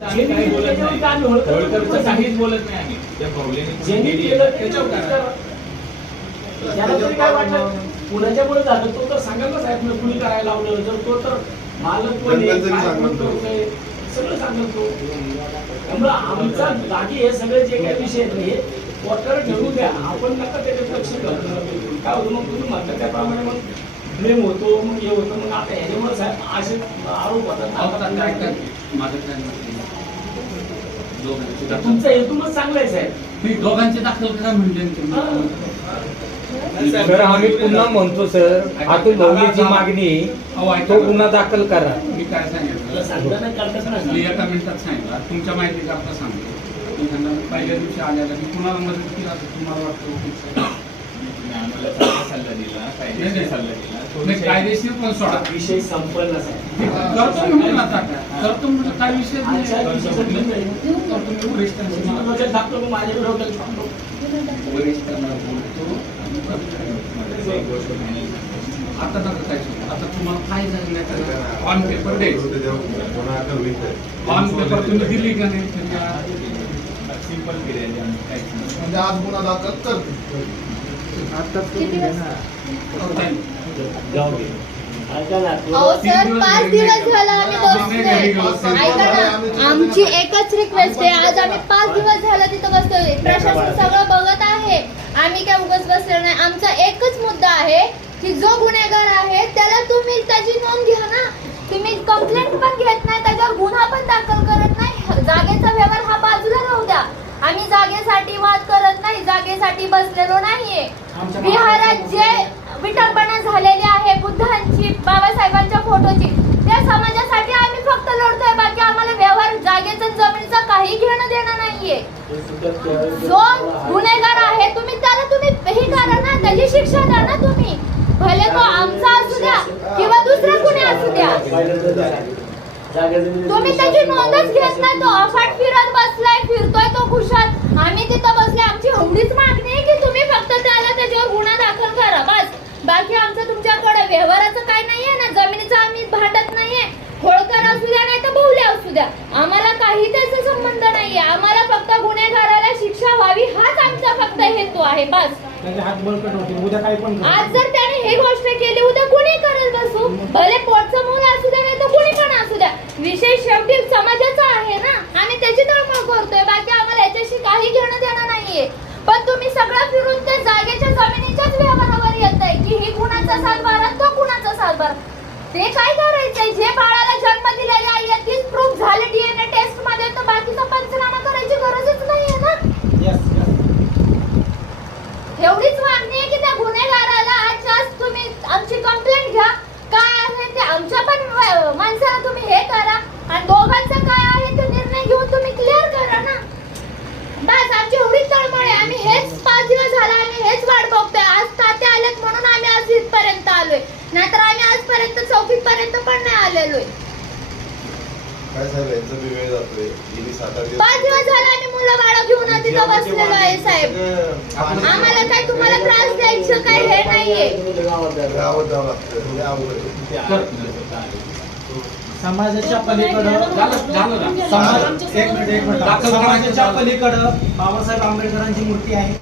काहीच बोलत नाही कुणाच्या पुढे झालं तो तर साहेब कुणी करायला लावलं? जर तो तर मालक कोण सगळं सांगत त्यामुळे आमचा जागी हे सगळे जे काही विषय हे पोटावर ठेवून द्या. आपण नका त्याच्यात लक्ष घालू. काय होतं? मग तुम्ही म्हणता त्याप्रमाणे मग ब्लेम होतो मग हे होतं मग आता ह्याच्यामुळे साहेब असे आरोप होतात. आता काय? माझं काय तुमचं हेतूनच चांगलं आहे साहेब. मी दोघांची दाखल करा म्हणजे. सर आम्ही पुन्हा म्हणतो सर अतुल भाऊची मागणी तो ना. गुन्हा दाखल करा. मी काय सांगितलं मी नाही एका मिनिटात सांगितलं. तुमच्या माहिती करता सांगतो. पहिल्या दिवशी आल्याला मी कुणाला मदत केली असं तुम्हाला वाटतं? उचित? आम्हाला चांगला सल्ला दिला कायदेशीर सल्ला दिला तो नाही, विषय- कायदेशीर पण सोडा. विषय मी करतो म्हणून आता. काय करतो म्हणून काय विषय नाही. करतो मी वरिष्ठांशी. वरिष्ठांना बोलतो आणि एक गोष्ट आता नका काय सुरू. आता तुम्हाला काय झालं ऑन पेपर द्यायचं ऑन पेपर तुम्ही दिली का नाही? त्याच्या सिंपल केले काहीच नाही. म्हणजे आज गुन्हा दाखल करते. जाऊ दे. अहो सर पाच दिवस झाला आम्ही ऐका ना आमची एकच रिक्वेस्ट आहे. आज आम्ही पाच दिवस झाला तिथं बसतोय. प्रशासन सगळं बघत आहे. आम्ही काय उगाच बसलेलो नाही. आमचा एकच मुद्दा आहे की जो गुन्हेगार आहे त्याला तुम्ही त्याची नोंद घ्या ना. तुम्ही कंप्लेंट पण घेत नाही त्याच्यावर गुन्हा पण दाखल करत नाही. जागेचा व्यवहार हा बाजूला राहू द्या. आम्ही जागेसाठी वाद करत नाही जागेसाठी बसलेलो नाहीये. बिहारात जे विटंबना झालेली आहे बुद्धांची बाबासाहेबांच्या फोटोची त्या समाजासाठी आम्ही फक्त लढतोय. बाकी आम्हाला व्यवहार जागेचं जमिनीचं काही घेणं देणं नाहीये. जो गुन्हेगार आहे तुम्ही त्याला तुम्ही हे करा ना त्याची शिक्षा द्या ना तुम्ही. भले तो आमचा असू द्या किंवा दुसरा कुणी असू द्या. तुम्ही त्याची नोंदच घेत नाही तो अफाट फिरत बसलाय फिरतोय तो खुशाल आम्ही तिथं बसले आमची एवढीच मागणी आहे की तुम्ही फक्त त्याला त्याच्यावर गुन्हा दाखल करा बस बाकी आमचं तुमच्याकडे व्यवहाराचं काय नाहीये ना जमिनीचं आम्ही भांडत नाहीये. होळकर असू द्या नाही तर बहुले असू द्या. आम्हाला काही त्याचा संबंध नाहीये. आम्हाला फक्त गुन्हेगाराला शिक्षा व्हावी हाच आमचा फक्त हेतू आहे बस. आज जर त्याने हे गोष्ट केली उद्या कुणी करेल बसू? भले पोटचं मूल असू द्या नाही तर कुणी पण असू द्या. विषय शेवटी समाजाचा आहे ना आम्ही त्याची तळमळ करतोय बाकी आम्हाला याच्याशी काही घेणं देणं नाहीये पण तुम्ही सगळं फिरून त्या जागेच्या जमिनीच्याच व्यवहारावर येत आहे की ही कुणाचा सातबार आणि तो कुणाचा सातबार ते काय करायचंय जे बाळाला जन्म दिलेले आई आहे तीच प्रूफ झाले डीएनए टेस्टमध्ये तर बाकीचा पंचनामा करायची गरजच नाहीये ना Yes, yes. एवढीच मागणी आहे की त्या गुन्हेगाराला आजच्या आज तुम्ही आमची कंप्लेंट घ्या काय आहे ते आमच्या पण व- माणसाला तुम्ही हे करा आणि दोघांचं काय आहे ते निर्णय घेऊन तुम्ही क्लिअर करा ना बस आमची एवढीच तळमळ आहे आम्ही हेच पाच दिवस झाला आम्ही हेच वाट बघतोय आज ताते आलेत म्हणून आम्ही आज इथपर्यंत आलोय नाहीतर आम्ही आजपर्यंत चौकीत पर्यंत काय साहेब यांचा बी वेळ जातोय. गेली सात आठ पाच दिवस झाला आम्ही मुलं बाळं घेऊन तिथं बसलेलो आहे साहेब. आम्हाला काय तुम्हाला त्रास द्यायचं काय हे नाहीये. गावात जावं लागतं. लय अवघड आहे. समाजाच्या पलीकडं झालं झालं ना समाज एक मिनिट एक मिनिट. समाजाच्या. पलीकडं बाबासाहेब आंबेडकरांची मूर्ती आहे.